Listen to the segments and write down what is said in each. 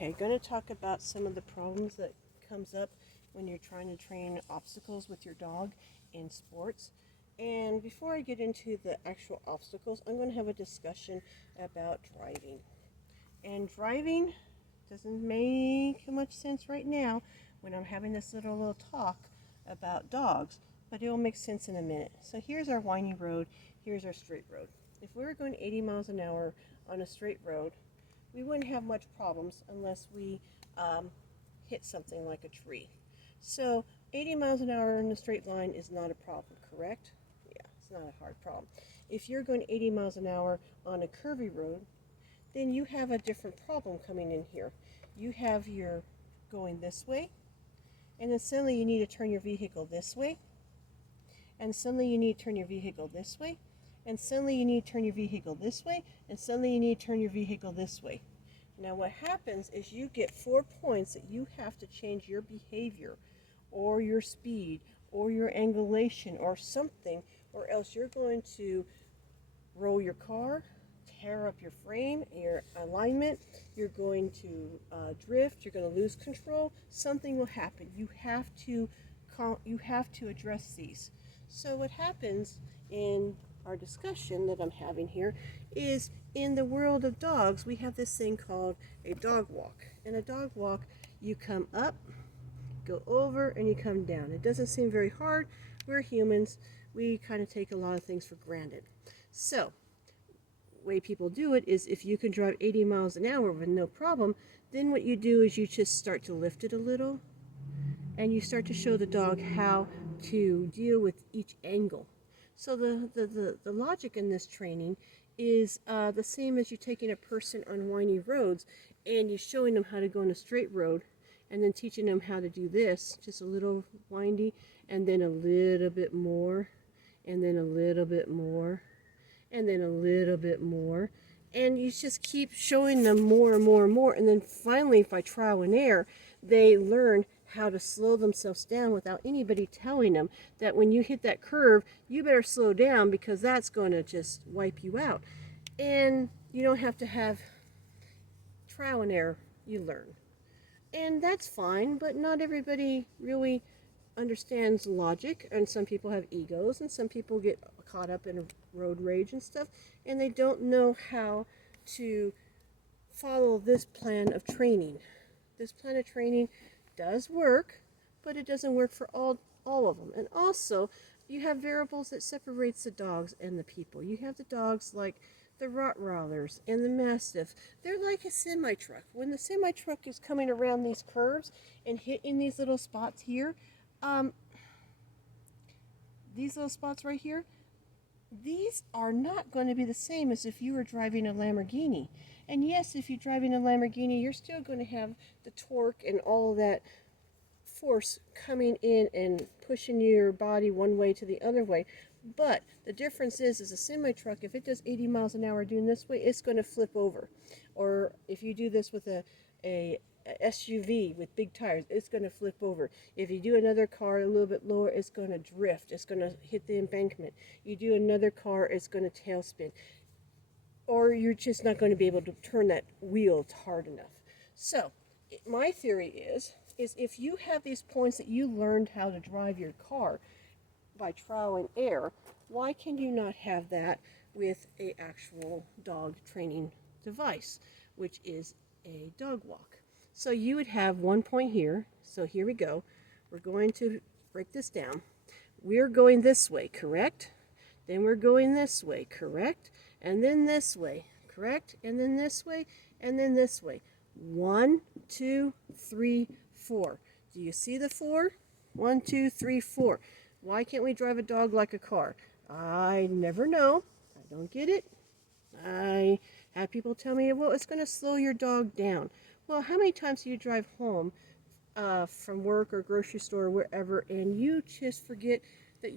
Okay, going to talk about some of the problems that comes up when you're trying to train obstacles with your dog in sports. And before I get into the actual obstacles, I'm going to have a discussion about driving. And driving doesn't make much sense right now when I'm having this little talk about dogs, but it will make sense in a minute. So here's our windy road, here's our straight road. If we were going 80 miles an hour on a straight road, we wouldn't have much problems unless we hit something like a tree. So 80 miles an hour in a straight line is not a problem, correct? Yeah, it's not a hard problem. If you're going 80 miles an hour on a curvy road, then you have a different problem coming in here. You have your going this way, and then suddenly you need to turn your vehicle this way, and suddenly you need to turn your vehicle this way, and suddenly you need to turn your vehicle this way, and suddenly you need to turn your vehicle this way. Now what happens is you get 4 points that you have to change your behavior or your speed or your angulation or something, or else you're going to roll your car, tear up your frame, your alignment, you're going to drift, you're going to lose control, something will happen. You have to address these. So what happens in our discussion that I'm having here is in the world of dogs, we have this thing called a dog walk. In a dog walk, you come up, go over, and you come down. It doesn't seem very hard. We're humans. We kind of take a lot of things for granted. So, way people do it is if you can drive 80 miles an hour with no problem, then what you do is you just start to lift it a little, and you start to show the dog how to deal with each angle. So the logic in this training is the same as you taking a person on windy roads and you showing them how to go on a straight road and then teaching them how to do this, just a little windy, and then a little bit more, and then a little bit more, and then a little bit more. And you just keep showing them more and more and more, and then finally, by trial and error, they learn how to slow themselves down without anybody telling them that when you hit that curve, you better slow down because that's going to just wipe you out. And you don't have to have trial and error, you learn. And that's fine, but not everybody really understands logic, and some people have egos, and some people get caught up in road rage and stuff, and they don't know how to follow this plan of training. This plan of training does work, but it doesn't work for all of them. And also, you have variables that separates the dogs and the people. You have the dogs like the Rottweilers and the Mastiff. They're like a semi-truck. When the semi-truck is coming around these curves and hitting these little spots here, um, these little spots right here, these are not going to be the same as if you were driving a Lamborghini. And yes, if you're driving a Lamborghini, you're still going to have the torque and all of that force coming in and pushing your body one way to the other way. But the difference is a semi-truck, if it does 80 miles an hour doing this way, it's going to flip over. Or if you do this with a SUV with big tires, it's going to flip over. If you do another car a little bit lower, it's going to drift. It's going to hit the embankment. You do another car, it's going to tailspin. Or you're just not going to be able to turn that wheel hard enough. So, my theory is if you have these points that you learned how to drive your car by trial and error, why can you not have that with a actual dog training device, which is a dog walk? So you would have 1 point here. So here we go. We're going to break this down. We're going this way, correct? Then we're going this way, correct? And then this way, correct? And then this way, and then this way. 1, 2, 3, 4. Do you see the 4? 1, 2, 3, 4. Why can't we drive a dog like a car? I never know. I don't get it. I have people tell me, well, it's going to slow your dog down. Well, how many times do you drive home from work or grocery store or wherever, and you just forget that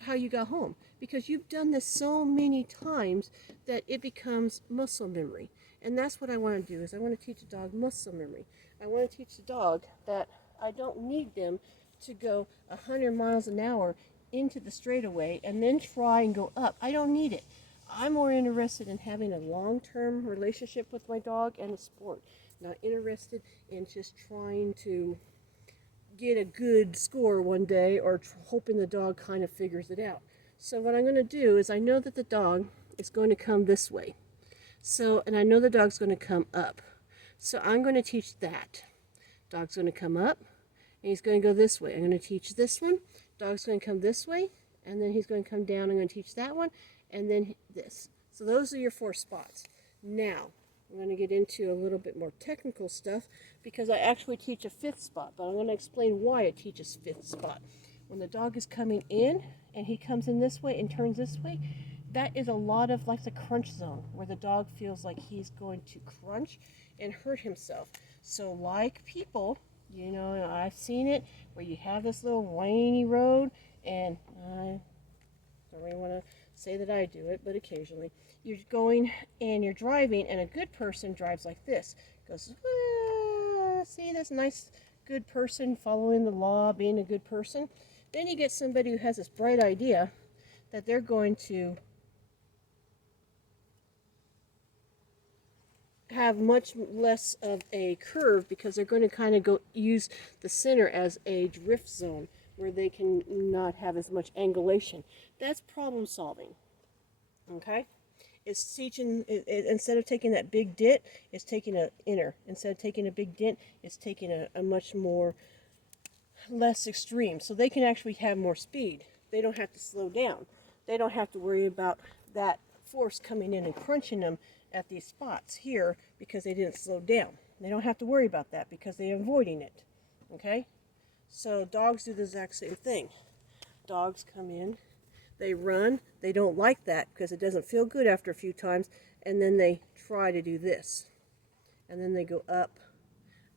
how you got home, because you've done this so many times that it becomes muscle memory. And that's what I want to do, is I want to teach a dog muscle memory. I want to teach the dog that I don't need them to go 100 miles an hour into the straightaway and then try and go up. I don't need it. I'm more interested in having a long-term relationship with my dog and a sport. not interested in just trying to get a good score one day or hoping the dog kind of figures it out. So what I'm going to do is I know that the dog is going to come this way. So, and I know the dog's going to come up. So I'm going to teach that. Dog's going to come up and he's going to go this way. I'm going to teach this one. Dog's going to come this way and then he's going to come down. I'm going to teach that one and then this. So those are your 4 spots. Now, I'm going to get into a little bit more technical stuff because I actually teach a 5th spot, but I'm going to explain why I teach a 5th spot. When the dog is coming in and he comes in this way and turns this way, that is a lot of like the crunch zone where the dog feels like he's going to crunch and hurt himself. So like people, you know, I've seen it where you have this little whiny road, and I don't really want to say that I do it, but occasionally you're going and you're driving, and a good person drives like this. Goes, see this nice good person following the law, being a good person. Then you get somebody who has this bright idea that they're going to have much less of a curve because they're going to kind of go use the center as a drift zone where they can not have as much angulation. That's problem solving. Okay? It's teaching, instead of taking that big dent, it's taking an inner. Instead of taking a big dent, it's taking a much more less extreme. So they can actually have more speed. They don't have to slow down. They don't have to worry about that force coming in and crunching them at these spots here because they didn't slow down. They don't have to worry about that because they're avoiding it. Okay? So dogs do the exact same thing. Dogs come in, they run, they don't like that because it doesn't feel good after a few times, and then they try to do this. And then they go up.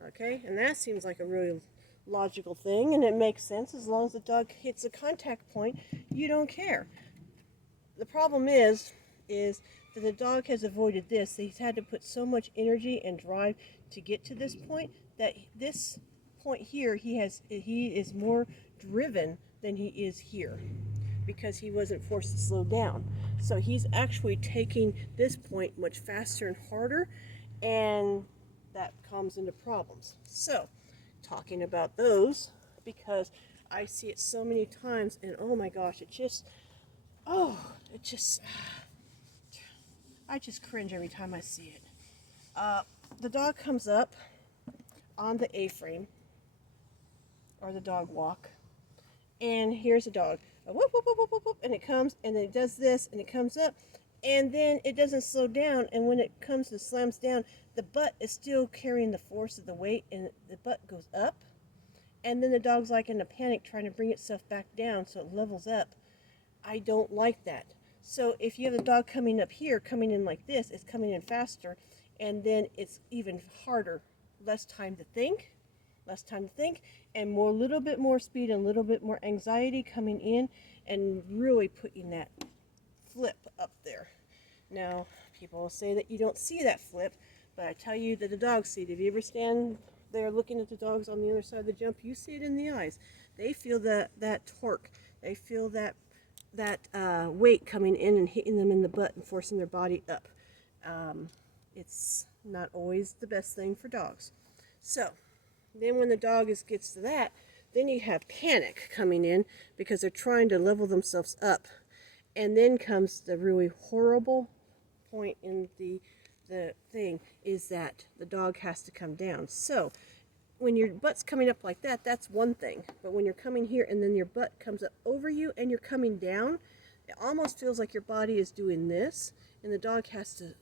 Okay? And that seems like a really logical thing, and it makes sense as long as the dog hits a contact point, you don't care. The problem is that the dog has avoided this. He's had to put so much energy and drive to get to this point that this point here he is more driven than he is here because he wasn't forced to slow down. So he's actually taking this point much faster and harder, and that comes into problems. So talking about those, because I see it so many times, and oh my gosh, I just cringe every time I see it. The dog comes up on the A-frame or the dog walk, and here's a dog, whoop, whoop, whoop, whoop, whoop, and it comes and it does this and it comes up, and then it doesn't slow down, and when it comes to slams down, the butt is still carrying the force of the weight, and the butt goes up, and then the dog's like in a panic trying to bring itself back down so it levels up. I don't like that. So if you have a dog coming up here, coming in like this, it's coming in faster, and then it's even harder. Less time to think, and more, little bit more speed and a little bit more anxiety coming in and really putting that flip up there. Now, people will say that you don't see that flip, but I tell you that the dogs see it. If you ever stand there looking at the dogs on the other side of the jump, you see it in the eyes. They feel that torque. They feel that weight coming in and hitting them in the butt and forcing their body up. It's not always the best thing for dogs. So then when the dog gets to that, then you have panic coming in because they're trying to level themselves up. And then comes the really horrible point in the thing is that the dog has to come down. So when your butt's coming up like that, that's one thing. But when you're coming here and then your butt comes up over you and you're coming down, it almost feels like your body is doing this, and the dog has to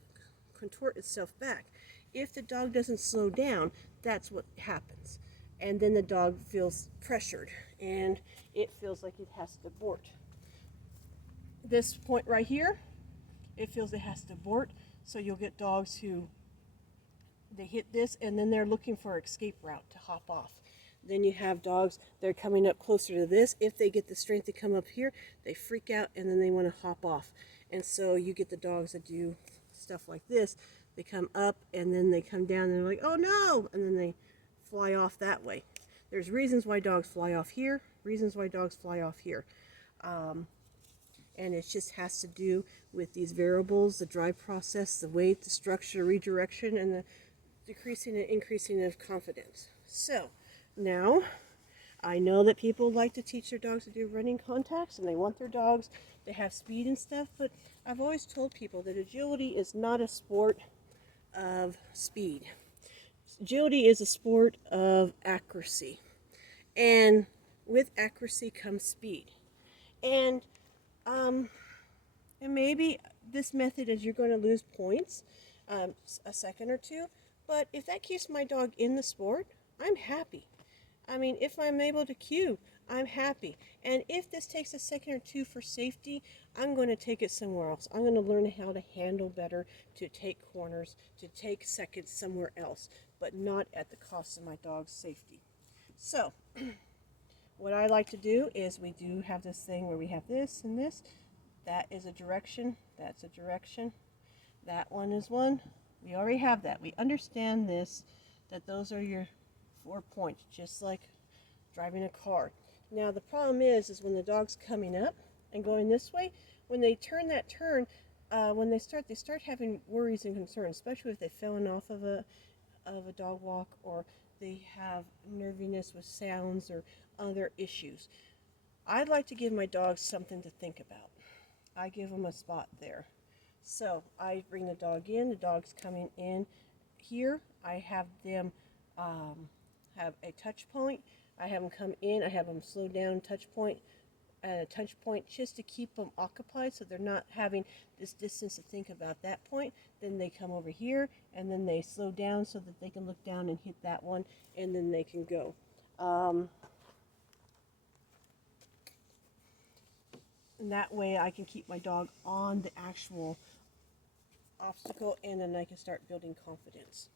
contort itself back. If the dog doesn't slow down, that's what happens. And then the dog feels pressured, and it feels like it has to abort. This point right here, it feels it has to abort, so you'll get dogs who they hit this and then they're looking for an escape route to hop off. Then you have dogs that are coming up closer to this. If they get the strength to come up here, they freak out and then they want to hop off. And so you get the dogs that do stuff like this. They come up and then they come down and they're like, oh no, and then they fly off that way. There's reasons why dogs fly off here, reasons why dogs fly off here. And it just has to do with these variables, the drive process, the weight, the structure, redirection, and decreasing and increasing of confidence. So now I know that people like to teach their dogs to do running contacts and they want their dogs to have speed and stuff, but I've always told people that agility is not a sport of speed. Agility is a sport of accuracy. And with accuracy comes speed. And um, and maybe this method is you're going to lose points, a second or two, but if that keeps my dog in the sport, I'm happy. I mean, if I'm able to cue, I'm happy. And if this takes a second or two for safety, I'm going to take it somewhere else. I'm going to learn how to handle better, to take corners, to take seconds somewhere else, but not at the cost of my dog's safety. So, what I like to do is we do have this thing where we have this and this. That is a direction. That's a direction. That one is one. We already have that. We understand this, that those are your 4 points, just like driving a car. Now the problem is when the dog's coming up and going this way, when they turn that turn, when they start having worries and concerns, especially if they've fallen off of a dog walk or they have nerviness with sounds or other issues. I'd like to give my dogs something to think about. I give them a spot there. So I bring the dog in, the dog's coming in here. I have them have a touch point. I have them come in, I have them slow down, touch point, at a touch point just to keep them occupied so they're not having this distance to think about that point. Then they come over here and then they slow down so that they can look down and hit that one and then they can go. And that way I can keep my dog on the actual obstacle and then I can start building confidence.